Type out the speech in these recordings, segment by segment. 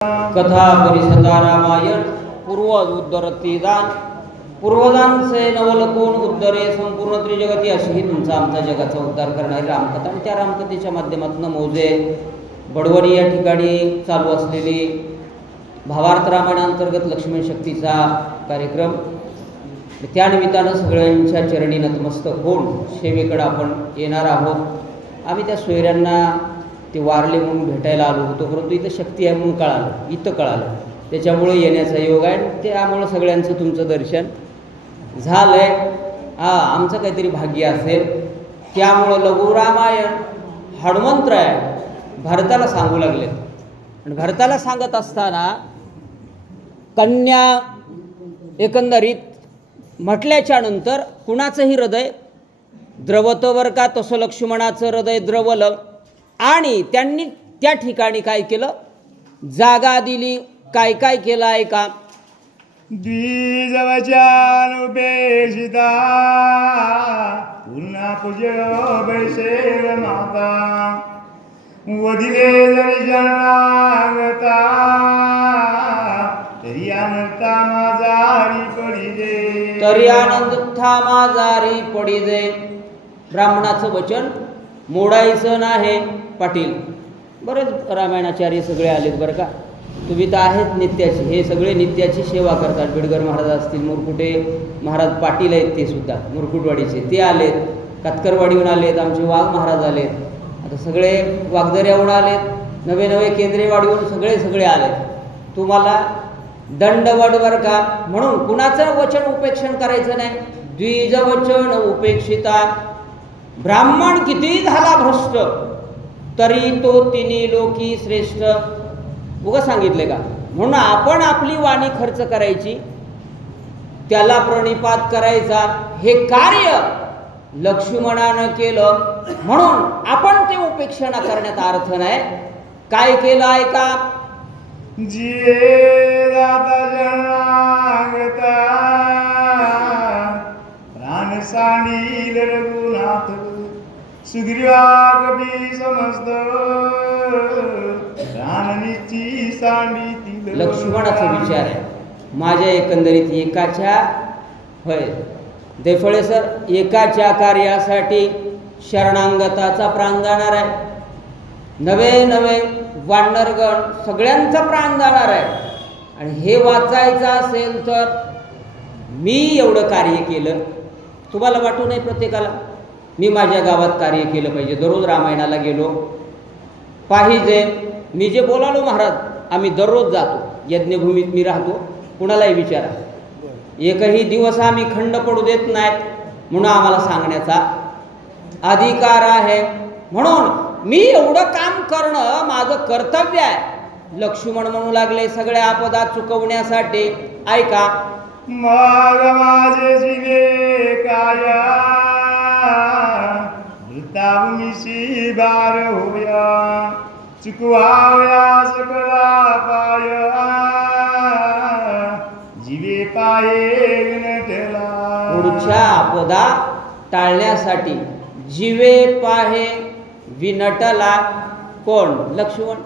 कथा परिषदा रामायण पूर्व उद्धरतीदान पूर्वजांचे नवलकोण उद्धरे संपूर्ण त्रिजगती अशी ही तुमचा आमचा जगाचा उद्धार करणारी रामकथा. आणि त्या रामकथेच्या माध्यमातून मोजे बडवणी या ठिकाणी चालू असलेली भावार्थ रामायणांतर्गत लक्ष्मण शक्तीचा कार्यक्रम. त्यानिमित्तानं सगळ्यांच्या चरणी नतमस्तक होऊन सेवेकडं आपण येणार आहोत. आम्ही त्या सोयऱ्यांना ते वारले म्हणून भेटायला आलो होतो परंतु इथं शक्ती आहे म्हणून कळालं इथं कळालं. त्याच्यामुळे येण्याचा योग आहे आणि त्यामुळं सगळ्यांचं तुमचं दर्शन झालं आहे हा आमचं काहीतरी भाग्य असेल. त्यामुळं लघुरामायण हनुमंतराय भरताला सांगू लागले आणि भरताला सांगत असताना कन्या एकंदरीत म्हटल्याच्या नंतर कुणाचंही हृदय द्रवतवर का? तसं लक्ष्मणाचं हृदय द्रवलं. आणि त्यांनी त्या ठिकाणी काय केलं? जागा दिली. काय काय केलं आहे का? पुन्हा पूज्य बैसेल माता. वदिले जरी शरणागता तरी अनर्था माझा हरी पडिले तरी आनंद थामा जारी पडी दे ब्राह्मणाचं वचन मोडायचं नाही. पाटील बरेच रामायणाचार्य सगळे आलेत बरं का? तुम्ही तर आहेत नित्याची हे सगळे नित्याची सेवा करतात. बिडगर महाराज असतील मुरकुटे महाराज पाटील आहेत ते सुद्धा मुरकुटवाडीचे ते आलेत. कातकरवाडीहून आलेत आमचे वाघ महाराज आलेत. आता सगळे वागदऱ्याहून आलेत नवे नवे केंद्रेवाडीहून सगळे सगळे आलेत. तुम्हाला दंडवड बर का? म्हणून कुणाचं वचन उपेक्षण करायचं नाही? द्विजवचन उपेक्षिता ब्राह्मण कितीही झाला भ्रष्ट? तरी तो तिन्ही लोकी श्रेष्ठ. उगा सांगितले का? म्हणून आपण आपली वाणी खर्च करायची त्याला प्रणिपात करायचा हे कार्य लक्ष्मणानं केलं म्हणून आपण ते उपेक्षणा करण्यात अर्थ नाही. काय केलं आहे का? जिये दाता प्राण रघुनाथ सुग्रीवागमी समस्त. सांडितील लक्ष्मणाचा विचार आहे. माझ्या एकंदरीत एकाच्या होय. देफळे सर एकाच्या कार्यासाठी शरणांगताचा प्राण जाणार आहे. नवे नवे वानरगण सगळ्यांचा प्राण जाणार आहे. आणि हे वाचायचं असेल तर मी एवढं कार्य केलं. तुम्हाला वाटू नाही प्रत्येकाला? मी माझ्या गावात कार्य केलं पाहिजे. दररोज रामायणाला गेलो. पाहिजे. मी जे बोलालो महाराज आम्ही दररोज जातो. यज्ञभूमीत मी राहतो. कुणालाही विचारा. एकही दिवस आम्ही खंड पडू देत नाहीत म्हणून आम्हाला सांगण्याचा अधिकार आहे. म्हणून मी एवढं काम करणं माझं कर्तव्य आहे. लक्ष्मण म्हणू लागले सगळ्या आपदा चुकवण्यासाठी. ऐका. माझे वृत्ताभूमीशी होया चुकवाया सकळा पाय। जीवे पाये विनटला पुढच्या आपदा टाळण्यासाठी जीवे पाहे विनटला कोण? लक्ष्मण.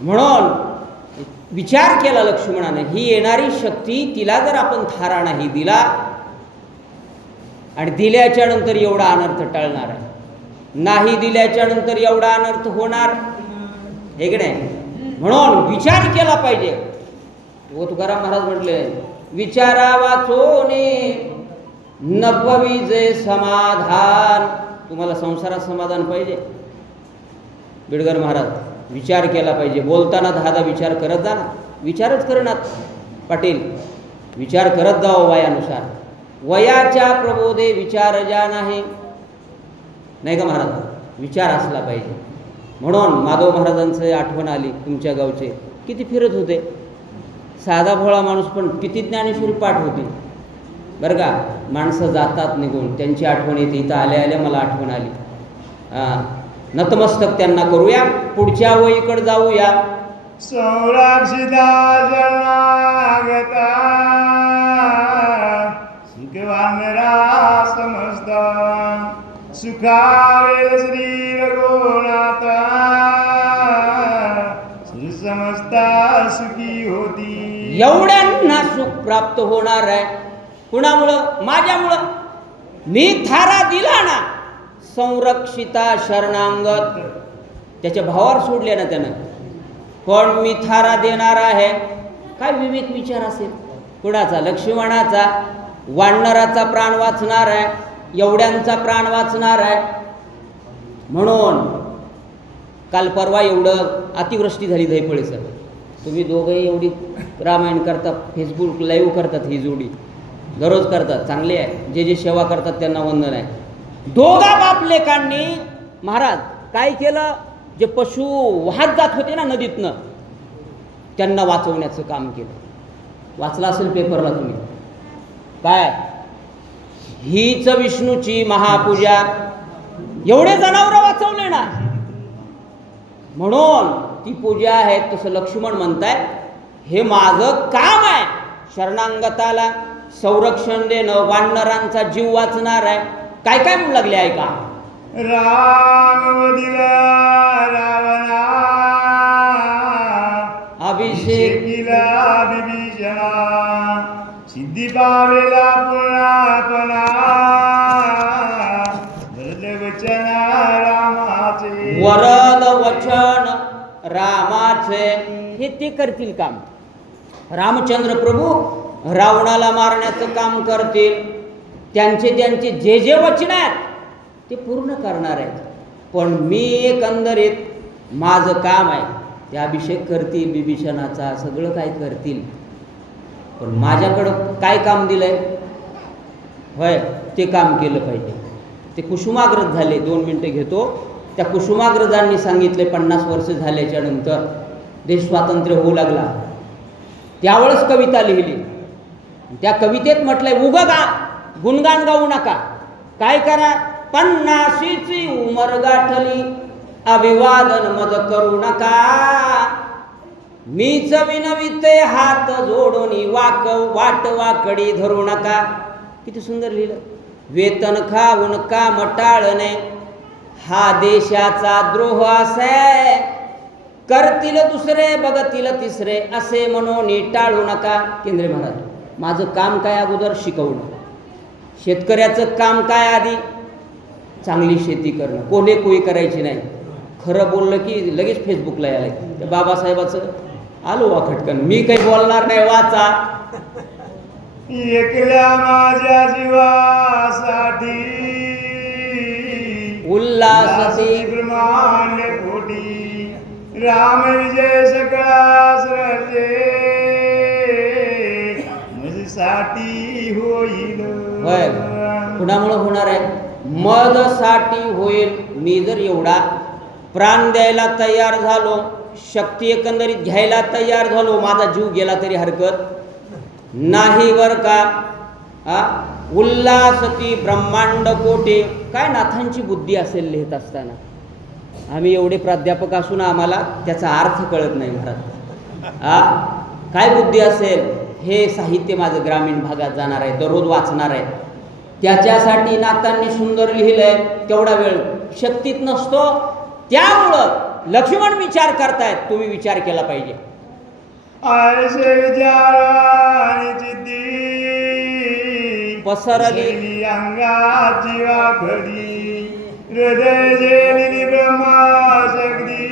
म्हणून विचार केला लक्ष्मणाने ही येणारी शक्ती तिला जर आपण थारा नाही दिला आणि दिल्याच्या नंतर एवढा अनर्थ टळणार आहे. नाही दिल्याच्या नंतर एवढा अनर्थ होणार? हे की नाही? म्हणून विचार केला पाहिजे. व तुकाराम महाराज म्हटले विचारा वाचोने नपवी जे समाधान. तुम्हाला संसारात समाधान पाहिजे. बिडगर महाराज विचार केला पाहिजे. बोलताना दहादा विचार करत जा ना. विचारच करणार. पाटील विचार करत जावं वयानुसार. वयाच्या प्रबोधे विचार ज्या नाही. नाही का महाराज? विचार असला पाहिजे. म्हणून माधव महाराजांचं आठवण आली तुमच्या गावचे. किती फिरत होते. साधा भोळा माणूस पण किती ज्ञानेश्वरी पाठ होती. बरं का? माणसं जातात निघून. त्यांची आठवण येते. इथं आल्या आल्या मला आठवण आली. नतमस्तक त्यांना करूया. पुढच्या वयीकडे जाऊया. संरक्षिता गावेल श्री रघुनाथा समजता सुखी होती। एवढ्यांना सुख प्राप्त होणार आहे. कुणामुळं? माझ्यामुळं. मी थारा दिला ना संरक्षिता शरणांगत त्याच्या भावावर सोडले ना त्यानं. पण मी थारा देणार आहे. काय विवेक विचार असेल? कुणाचा? लक्ष्मणाचा? वाढणाराचा प्राण वाचणार आहे. एवढ्यांचा प्राण वाचणार आहे. म्हणून काल परवा एवढं अतिवृष्टी झाली धैपळीसर. तुम्ही दोघंही एवढी रामायण करतात फेसबुक लाईव्ह करतात ही जोडी. दररोज करतात चांगले आहे. जे जे सेवा करतात त्यांना वंदन आहे. दोघा बापलेकांनी महाराज काय केलं? जे पशु वाहत जात होते ना नदीतनं त्यांना वाचवण्याचं काम केलं. वाचला असेल पेपरला तुम्ही. काय? हीच विष्णूची महापूजा. एवढे जनावरं वाचवले ना म्हणून ती पूजा आहे तसं लक्ष्मण म्हणताय हे माझं काम आहे. शरणांगताला संरक्षण देणं वानरांचा जीव वाचणार आहे. काय काय म्हणू लागले ऐका राम वदिला रावणा. अभिषेक. बिभीषणा सिद्धी पावेला पुणापणा रामाचे. हे ते करतील काम. रामचंद्र प्रभू रावणाला मारण्याचं काम करतील. त्यांचे त्यांचे जे जे वचन आहेत ते पूर्ण करणार आहेत. पण मी एकंदरीत माझं काम आहे ते अभिषेक करतील बिभीषणाचा सगळं काय करतील. पण माझ्याकडं काय काम दिलं आहे होय ते काम केलं पाहिजे. ते कुसुमाग्रत झाले. दोन मिनटं घेतो. त्या कुसुमाग्रजांनी सांगितले पन्नास वर्ष झाल्याच्यानंतर देश स्वातंत्र्य होऊ लागला. त्यावेळेस कविता लिहिली. त्या कवितेत म्हटलंय उग गा गुणगान गाऊ नका. काय करा? पन्नाशीची उमर गाठली. अभिवादन मज करू नका. मीच विनविते हात जोडून वाक वाट वाकडी धरू नका. किती सुंदर लिहिलं. वेतन खाऊन का मटाळणे हा देशाचा द्रोह असे करतील दुसरे बघतील तिसरे असे म्हणून टाळू नका केंद्रे महाराज माझं काम काय अगोदर शिकवणं? शेतकऱ्याचं काम काय आधी? चांगली शेती करणं. कोणी कोई करायची नाही. खरं बोललं की लगेच फेसबुकला यायला त्या बाबासाहेबाचं आलो वा खटकन मी काही बोलणार नाही वाचा. एकल्या माझ्या जीवासाठी. उल्हासती ब्रह्मांड कोटी राम विजय सकळा सरजे माझ्यासाठी होईल. होय. कुणामुळं होणार आहे? मदसाठी होईल. मी जर एवढा प्राण द्यायला तयार झालो शक्ती एकंदरीत घ्यायला तयार झालो माझा जीव गेला तरी हरकत नाही बर का? हा उल्हासती ब्रह्मांड कोटे काय नाथांची बुद्धी असेल लिहित असताना? आम्ही एवढे प्राध्यापक असून आम्हाला त्याचा अर्थ कळत नाही महाराज. हा काय बुद्धी असेल? हे साहित्य माझं ग्रामीण भागात जाणार आहे दररोज वाचणार आहे. त्याच्यासाठी नाथांनी सुंदर लिहिलंय तेवढा वेळ शक्तीत नसतो. त्यामुळं लक्ष्मण विचार करतायत तुम्ही विचार केला पाहिजे. पसरली. पसरली अंगाची वाखडी हृदय जेली ब्रह्माशक्ती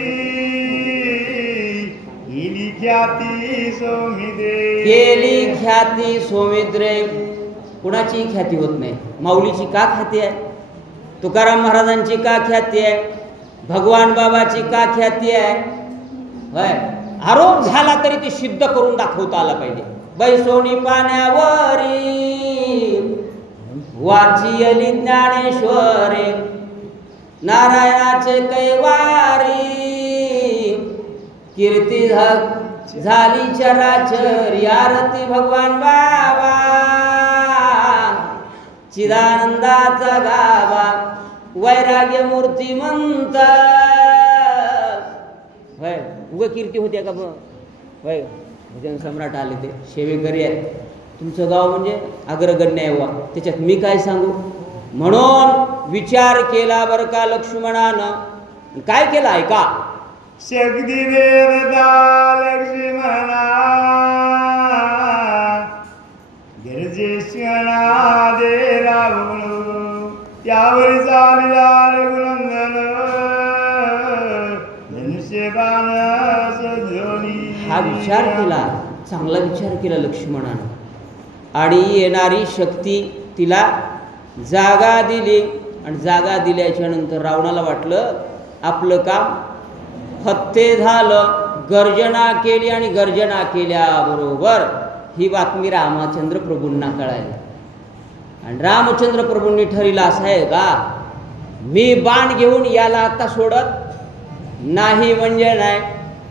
हिली ख्याती सोमिदे केली ख्याती सौमित्रे. कुणाची ख्याती होत नाही. माऊलीची का ख्याती आहे? तुकाराम महाराजांची का ख्याती आहे? भगवान बाबाची का ख्याती आहे? होय. आरोप झाला तरी ते सिद्ध करून दाखवता आला पाहिजे. बैसोनी पाण्यावरी वाचियली ज्ञानेश्वरे. नारायणाचे कैवारी कीर्ती झाली चराचर. आरती भगवान बाबा. चिदानंदाचा गावा वैराग्य मूर्ती म्हणत उग कीर्ती होत्या का भजन सम्राट आले ते. शेवेकरी आहेत. तुमचं गाव म्हणजे अग्रगण्य आहे वा त्याच्यात मी काय सांगू म्हणून विचार केला बरं का लक्ष्मणानं काय केलं ऐका शक्ती देवता लक्ष्मणा गरजेश्वरा दे रावण त्यावर चालला रघुनंदन धनुष्यबाण सजोनी हा विचार केला चांगला विचार केला लक्ष्मणानं आणि येणारी शक्ती तिला जागा दिली. आणि जागा दिल्याच्या नंतर रावणाला वाटलं आपलं काम फत्ते झालं. गर्जना केली आणि गर्जना केल्याबरोबर ही बातमी रामचंद्र प्रभूंना कळाली. आणि रामचंद्र प्रभूंनी ठरविलं असं आहे का? मी बाण घेऊन याला आता सोडत नाही म्हणजे नाही.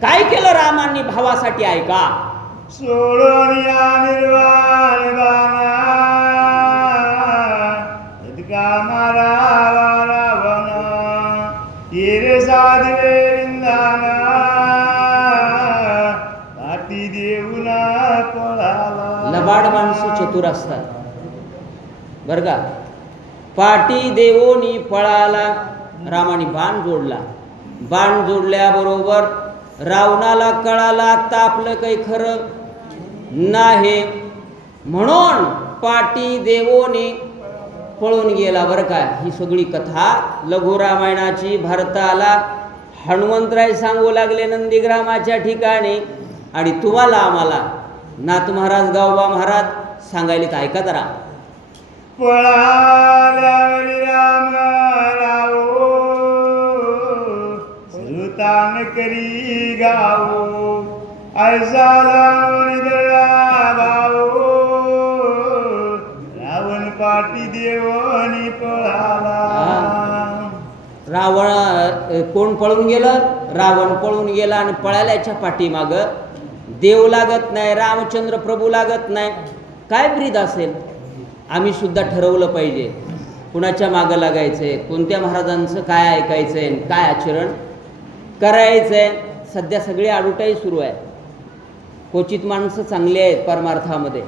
काय केलं रामांनी भावासाठी ऐका? सोडून या निर्वाण बाणा. इतका मारावा रावण हिरे साधवे विंदाना पाठी देऊन पळाला लबाड माणसं चतुर असतात. बरं का? पाटी देवोनी पळाला रामाने बाण जोडला. बाण जोडल्याबरोबर रावणाला कळाला आता आपलं काही खरं. नाही. म्हणून पाटी देवोनी पळून गेला बरं का. ही सगळी कथा लघु रामायणाची भारताला हनुमंतराय सांगू लागले नंदीग्रामाच्या ठिकाणी. आणि तुम्हाला आम्हाला नाथ महाराज गावबा महाराज सांगायला तर ऐका जरा. पळाल्यावर करी गावो. ऐसा रावण पाठी देवनी पळाला. रावण कोण पळून गेलं? रावण पळून गेला आणि पळाल्याच्या पाठीमागं देव लागत नाही रामचंद्र प्रभू लागत नाही. काय ब्रीद असेल? आम्ही सुद्धा ठरवलं पाहिजे. कुणाच्या मागं लागायचं आहे कोणत्या महाराजांचं काय ऐकायचं आहे काय आचरण करायचं आहे सध्या सगळी आडुटाई सुरू आहे. क्वचित माणसं चांगली आहेत परमार्थामध्ये.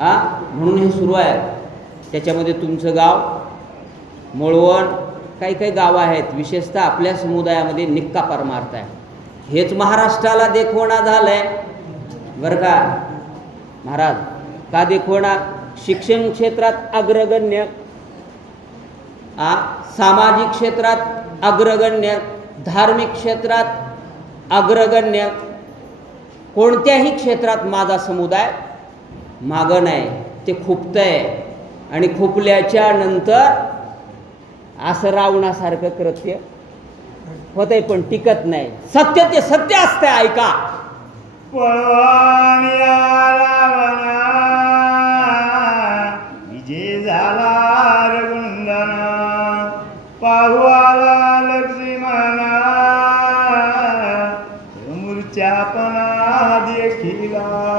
आ म्हणून हे सुरू आहे. त्याच्यामध्ये तुमचं गाव मळवण काही काही गावं आहेत. विशेषतः आपल्या समुदायामध्ये निक्का परमार्थ आहे. हेच महाराष्ट्राला देखवणा झालं आहे बरं का? महाराज का देखवणा? शिक्षण क्षेत्रात अग्रगण्य. आ? सामाजिक क्षेत्रात अग्रगण्य. धार्मिक क्षेत्रात अग्रगण्य. कोणत्याही क्षेत्रात माझा समुदाय मागं नाही ते खुपतंय. आणि खुपल्याच्या नंतर असं रावणासारखं कृत्य होतंय पण टिकत नाही. सत्य ते सत्य असतंय ऐका.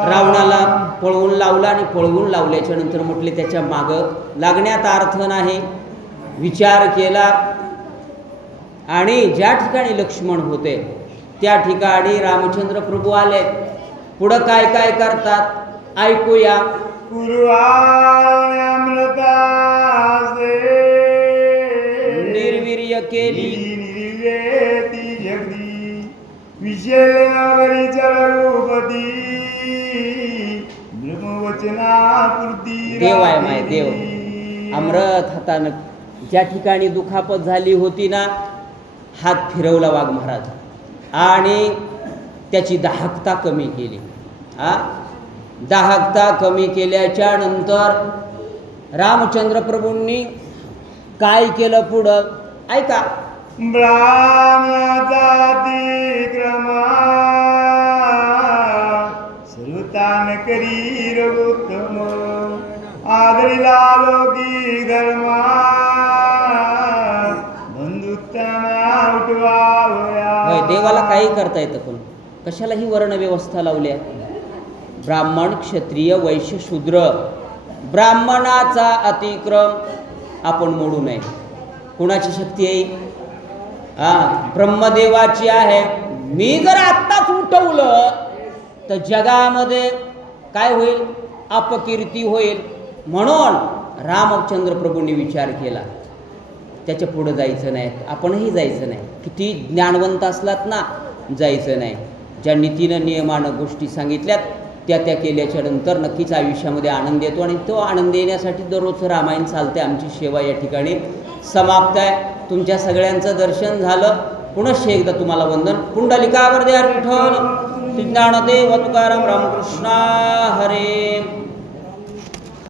रावणाला पळवून लावला आणि पळवून लावल्याच्या नंतर म्हटले त्याच्या मागं लागण्यात अर्थ नाही. विचार केला. आणि ज्या ठिकाणी लक्ष्मण होते त्या ठिकाणी रामचंद्र प्रभू आले. पुढं काय काय करतात? ऐकूया. निर्वीर्य केली. निर्वेती जगदी. विशेल देव आहे माय देव. अमृत हातानं ज्या ठिकाणी दुखापत झाली होती ना हात फिरवला वाघ महाराज. आणि त्याची दाहकता कमी केली. हा? दाहकता कमी केल्याच्यानंतर रामचंद्र प्रभूंनी काय केलं पुढं? ऐका. सुलतान करी रघुत्तम. आदरिला लोकी धर्मा. देवाला काही करता येतं पण. कशाला ही वर्ण व्यवस्था लावली आहे ब्राह्मण क्षत्रिय वैश्य शूद्र. ब्राह्मणाचा अतिक्रम आपण मोडू नये. कुणाची शक्ती आहे? हा ब्रह्मदेवाची आहे. मी जर आत्ताच उठवलं तर जगामध्ये काय होईल? अपकीर्ती होईल. म्हणून रामचंद्र प्रभूंनी विचार केला. त्याच्या पुढं जायचं नाही. आपणही जायचं नाही. किती ज्ञानवंत असलात ना जायचं नाही. ज्या नीतीनं नियमानं गोष्टी सांगितल्यात त्या त्या केल्याच्यानंतर नक्कीच आयुष्यामध्ये आनंद येतो आणि तो आनंद येण्यासाठी दररोज रामायण चालते आमची सेवा या ठिकाणी समाप्त आहे. तुमच्या सगळ्यांचं दर्शन झालं. पुनश्च एकदा तुम्हाला वंदन. पुंडलिकावर द्या विठ्ठल. ज्ञानदेव तुकाराम रामकृष्णा हरे।